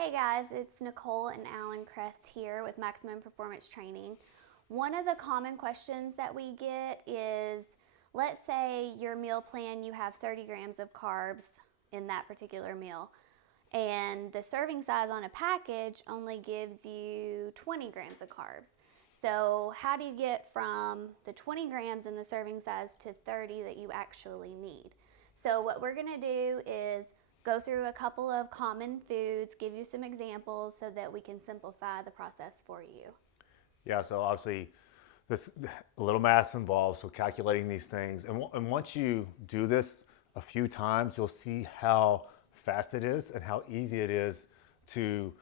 Hey guys, it's Nicole and Alan Crest here with Maximum Performance Training. One of the common questions that we get is, let's say your meal plan, you have 30 grams of carbs in that particular meal, and the serving size on a package only gives you 20 grams of carbs. So how do you get from the 20 grams in the serving size to 30 that you actually need? So what we're gonna do is go through a couple of common foods, give you some examples so that we can simplify the process for you. Yeah, so obviously this a little math involved, so calculating these things. And once you do this a few times, you'll see how fast it is and how easy it is to,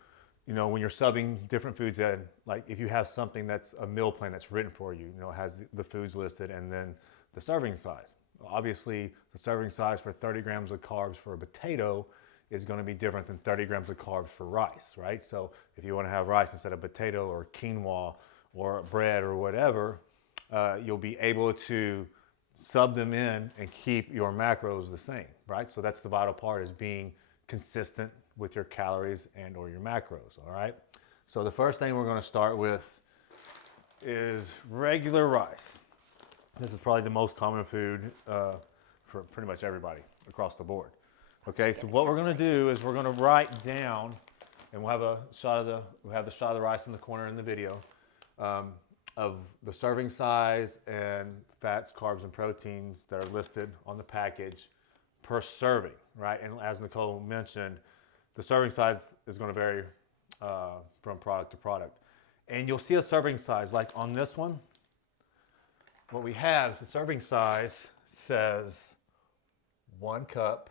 when you're subbing different foods in, like if you have something that's a meal plan that's written for you, has the foods listed and then the serving size. Obviously, the serving size for 30 grams of carbs for a potato is going to be different than 30 grams of carbs for rice, right? So if you want to have rice instead of potato or quinoa or bread or whatever, you'll be able to sub them in and keep your macros the same, right? So that's the vital part, is being consistent with your calories and or your macros, all right? So the first thing we're going to start with is regular rice. This is probably the most common food for pretty much everybody across the board. Okay, so what we're going to do is we're going to write down, and we'll have the shot of the rice in the corner in the video, of the serving size and fats, carbs, and proteins that are listed on the package per serving, right? And as Nicole mentioned, the serving size is going to vary from product to product. And you'll see a serving size, like on this one. What we have is the serving size says 1 cup,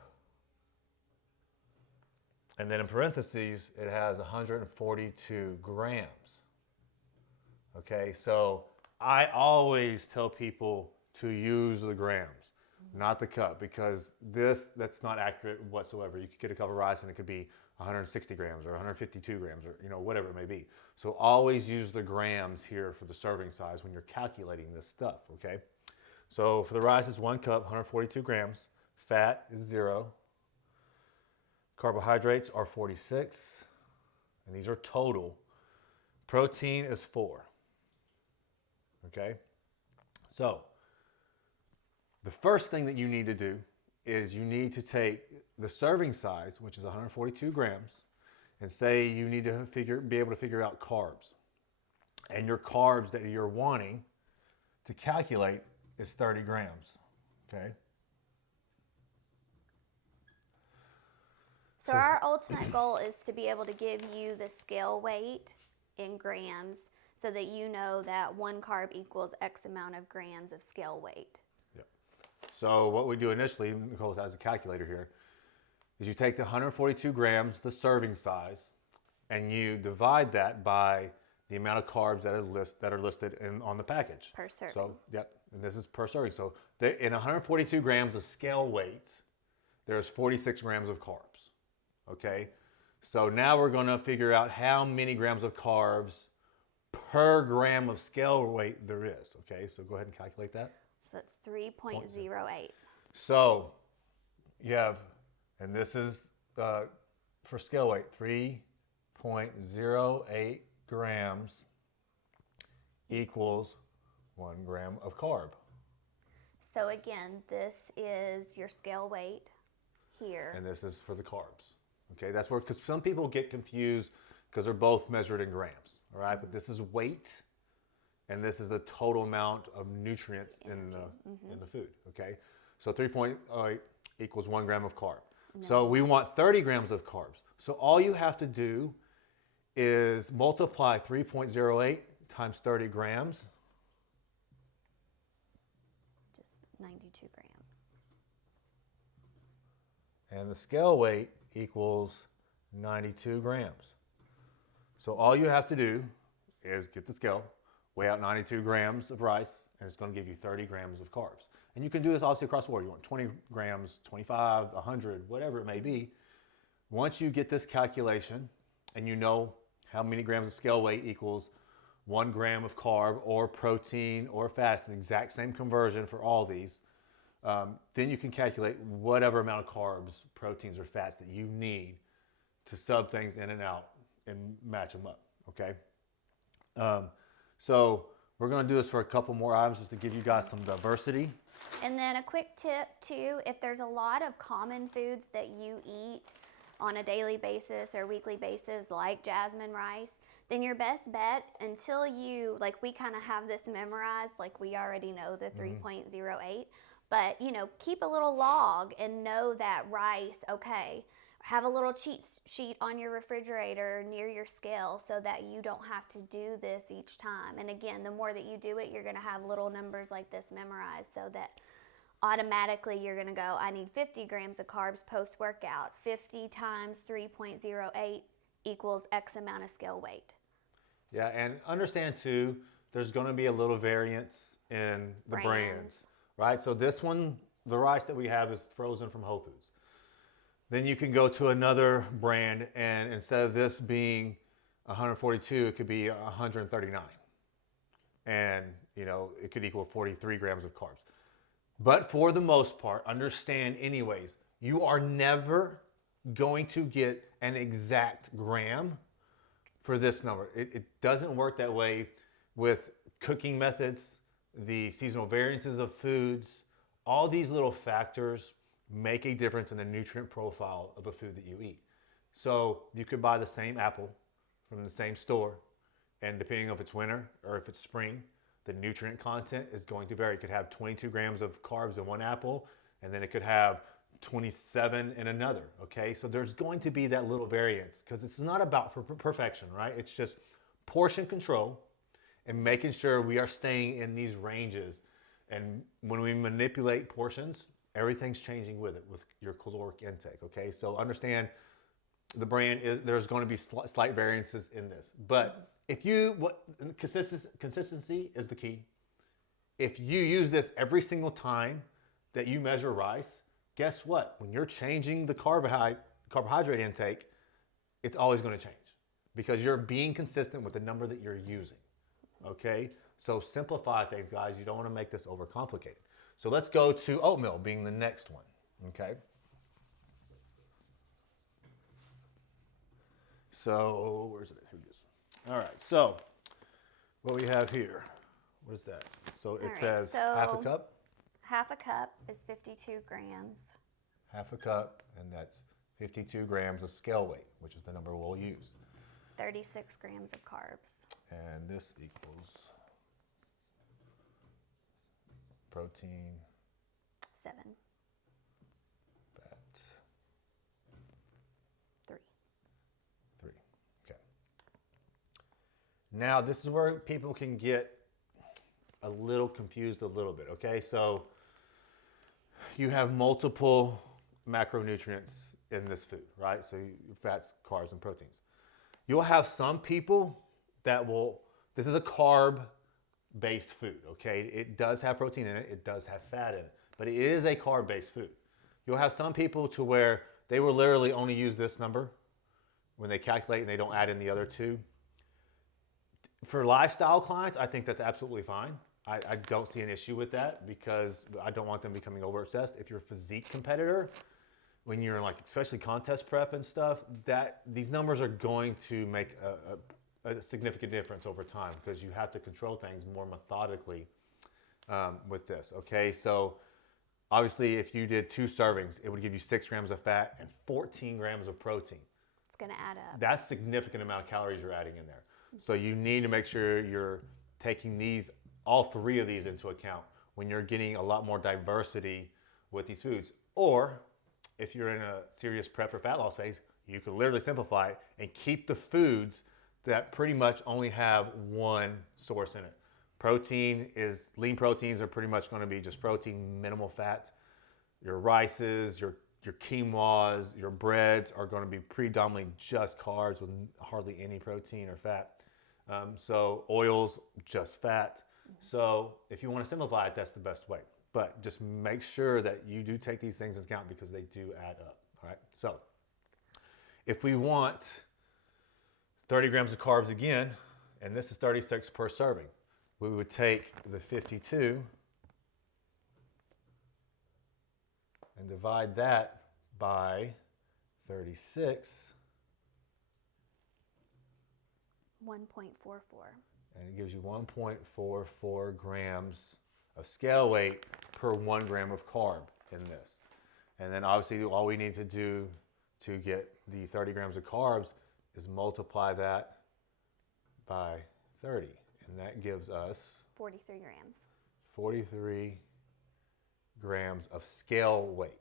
and then in parentheses it has 142 grams. Okay, so I always tell people to use the grams, not the cup, because that's not accurate whatsoever. You could get a cup of rice and it could be 160 grams or 152 grams or whatever it may be. So always use the grams here for the serving size when you're calculating this stuff, okay? So for the rice, it's 1 cup, 142 grams. Fat is 0. Carbohydrates are 46, and these are total. Protein is 4, okay? So the first thing that you need to do is you need to take the serving size, which is 142 grams, and say you need to be able to figure out carbs. And your carbs that you're wanting to calculate is 30 grams, okay? So our ultimate goal is to be able to give you the scale weight in grams so that you know that 1 carb equals X amount of grams of scale weight. So what we do initially, Nicole has a calculator here, is you take the 142 grams, the serving size, and you divide that by the amount of carbs that are listed on the package. Per serving. So, yep, and this is per serving. So in 142 grams of scale weight, there's 46 grams of carbs, okay? So now we're going to figure out how many grams of carbs per gram of scale weight there is, okay? So go ahead and calculate that. So it's 3.08. So you have, and this is for scale weight, 3.08 grams equals 1 gram of carb. So again, this is your scale weight here. And this is for the carbs. Okay, that's where, because some people get confused because they're both measured in grams, all right? But this is weight, and this is the total amount of nutrients in the food, okay? So 3.08 equals 1 gram of carb. So we want 30 grams of carbs. So all you have to do is multiply 3.08 times 30 grams. Just 92 grams. And the scale weight equals 92 grams. So all you have to do is get the scale, weigh out 92 grams of rice, and it's going to give you 30 grams of carbs. And you can do this obviously across the board. You want 20 grams, 25, 100, whatever it may be. Once you get this calculation and you know how many grams of scale weight equals 1 gram of carb or protein or fat, it's the exact same conversion for all these, then you can calculate whatever amount of carbs, proteins, or fats that you need to sub things in and out and match them up, okay? So we're gonna do this for a couple more items just to give you guys some diversity. And then a quick tip too, if there's a lot of common foods that you eat on a daily basis or weekly basis, like jasmine rice, then your best bet until you, like we kind of have this memorized, like we already know the 3.08, but you know, keep a little log and know that rice, okay, have a little cheat sheet on your refrigerator near your scale so that you don't have to do this each time. And again, the more that you do it, you're going to have little numbers like this memorized so that automatically you're going to go, I need 50 grams of carbs post-workout. 50 times 3.08 equals X amount of scale weight. Yeah, and understand too, there's going to be a little variance in the brands, right? So this one, the rice that we have is frozen from Whole Foods. Then you can go to another brand, and instead of this being 142, it could be 139. And, you know, it could equal 43 grams of carbs. But for the most part, understand anyways, you are never going to get an exact gram for this number. It doesn't work that way with cooking methods, the seasonal variances of foods. All these little factors make a difference in the nutrient profile of a food that you eat. So you could buy the same apple from the same store, and depending on if it's winter or if it's spring, the nutrient content is going to vary. It could have 22 grams of carbs in one apple, and then it could have 27 in another, okay? So there's going to be that little variance because this is not about perfection, right? It's just portion control and making sure we are staying in these ranges. And when we manipulate portions, everything's changing with it, with your caloric intake, okay? So understand the brand is, there's going to be slight variances in this. But if you, consistency is the key. If you use this every single time that you measure rice, guess what? When you're changing the carbohydrate intake, it's always going to change because you're being consistent with the number that you're using, okay? So simplify things, guys. You don't want to make this overcomplicated. So let's go to oatmeal being the next one, okay? So where's it? Here it is. All right, so what we have here, what is that? So it says half a cup? Half a cup is 52 grams. Half a cup, and that's 52 grams of scale weight, which is the number we'll use. 36 grams of carbs. And this equals protein, 7. fat, 3. 3. Okay. Now this is where people can get a little confused a little bit, okay? So you have multiple macronutrients in this food, right? So fats, carbs, and proteins. You'll have some people that will, this is a carb-based food, okay? It does have protein in it, it does have fat in it, but it is a carb-based food. You'll have some people to where they will literally only use this number when they calculate and they don't add in the other two. For lifestyle clients, I think that's absolutely fine. I don't see an issue with that because I don't want them becoming over obsessed. If you're a physique competitor, when you're in like especially contest prep and stuff, that these numbers are going to make a significant difference over time because you have to control things more methodically with this, okay? So obviously if you did 2 servings, it would give you 6 grams of fat and 14 grams of protein. It's gonna add up. That's a significant amount of calories you're adding in there. So you need to make sure you're taking these, all 3 of these into account when you're getting a lot more diversity with these foods. Or if you're in a serious prep or fat loss phase, you could literally simplify it and keep the foods that pretty much only have one source in it. Protein is, lean proteins are pretty much going to be just protein, minimal fat. Your rices, your quinoas, your breads are going to be predominantly just carbs with hardly any protein or fat. So oils, just fat. So if you want to simplify it, that's the best way. But just make sure that you do take these things into account because they do add up. All right. So if we want 30 grams of carbs again, and this is 36 per serving, we would take the 52 and divide that by 36 1.44. And it gives you 1.44 grams of scale weight per 1 gram of carb in this. And then obviously all we need to do to get the 30 grams of carbs is multiply that by 30. And that gives us 43 grams. 43 grams of scale weight.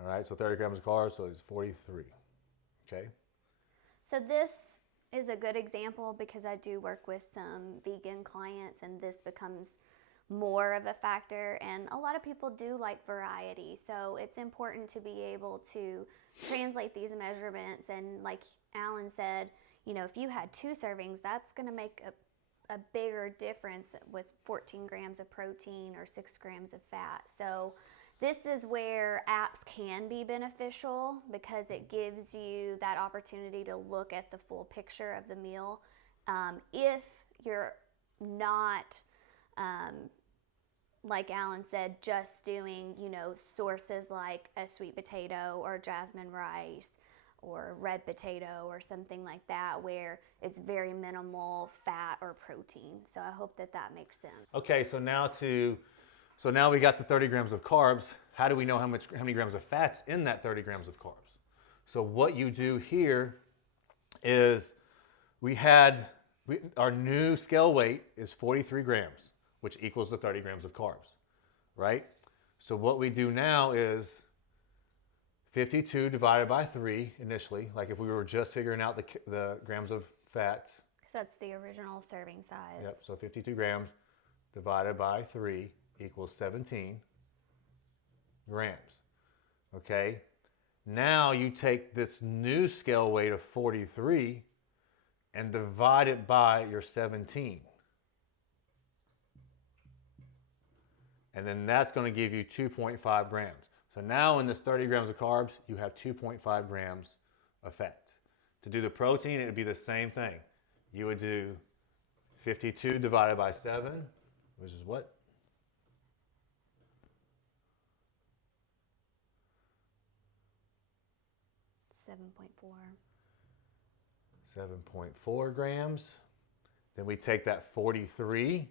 All right, so 30 grams of carbs, so it's 43. Okay? So this is a good example because I do work with some vegan clients and this becomes more of a factor, and a lot of people do like variety, so it's important to be able to translate these measurements. And like Alan said, you know, if you had 2 servings, that's going to make a bigger difference with 14 grams of protein or 6 grams of fat. So this is where apps can be beneficial because it gives you that opportunity to look at the full picture of the meal. If you're not, like Alan said, just doing, you know, sources like a sweet potato or jasmine rice or red potato or something like that where it's very minimal fat or protein. So I hope that that makes sense. Okay, so now we got the 30 grams of carbs. How do we know how many grams of fat's in that 30 grams of carbs? So what you do here is our new scale weight is 43 grams, which equals the 30 grams of carbs, right? So what we do now is 52 divided by 3 initially, like if we were just figuring out the grams of fat. So that's the original serving size. Yep, so 52 grams divided by 3 equals 17 grams, okay? Now you take this new scale weight of 43 and divide it by your 17. And then that's going to give you 2.5 grams. So now in this 30 grams of carbs, you have 2.5 grams of fat. To do the protein, it would be the same thing. You would do 52 divided by 7, which is what? 7.4. 7.4 grams. Then we take that 43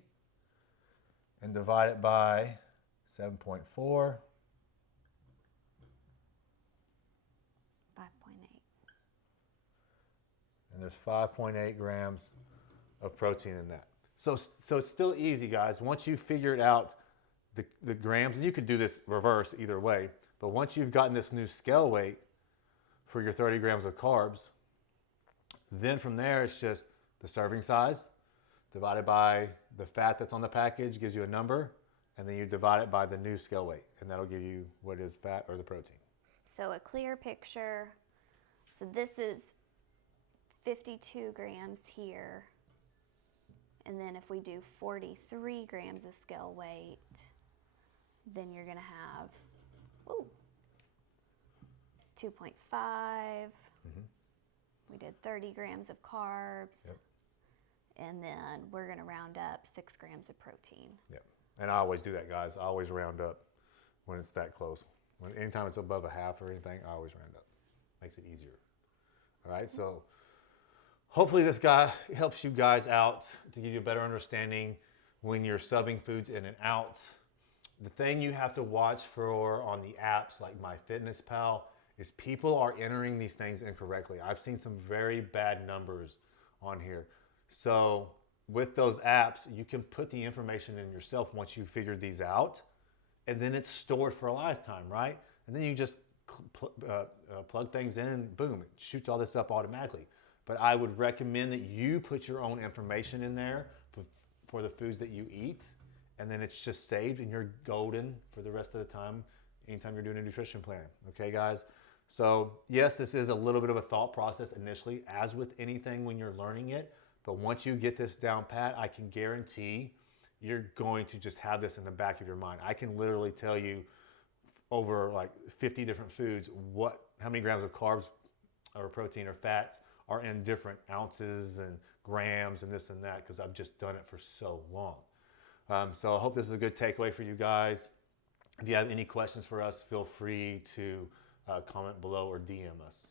and divide it by 7.4. 5.8. And there's 5.8 grams of protein in that. So it's still easy, guys. Once you figured out the grams, and you could do this reverse either way, but once you've gotten this new scale weight for your 30 grams of carbs, then from there it's just the serving size divided by the fat that's on the package gives you a number, and then you divide it by the new scale weight, and that'll give you what is fat or the protein. So a clear picture. So this is 52 grams here. And then if we do 43 grams of scale weight, then you're going to have 2.5. Mm-hmm. We did 30 grams of carbs. Yep. And then we're going to round up 6 grams of protein. Yeah, and I always do that, guys. I always round up when it's that close. Anytime it's above a half or anything, I always round up. Makes it easier. All right, so hopefully this guy helps you guys out to give you a better understanding when you're subbing foods in and out. The thing you have to watch for on the apps like MyFitnessPal is people are entering these things incorrectly. I've seen some very bad numbers on here. So with those apps, you can put the information in yourself once you figured these out, and then it's stored for a lifetime, right? And then you just plug things in and boom, it shoots all this up automatically. But I would recommend that you put your own information in there for the foods that you eat, and then it's just saved and you're golden for the rest of the time, anytime you're doing a nutrition plan. Okay, guys? So yes, this is a little bit of a thought process initially, as with anything when you're learning it. But once you get this down pat, I can guarantee you're going to just have this in the back of your mind. I can literally tell you over like 50 different foods how many grams of carbs or protein or fats are in different ounces and grams and this and that, because I've just done it for so long. So I hope this is a good takeaway for you guys. If you have any questions for us, feel free to comment below or DM us.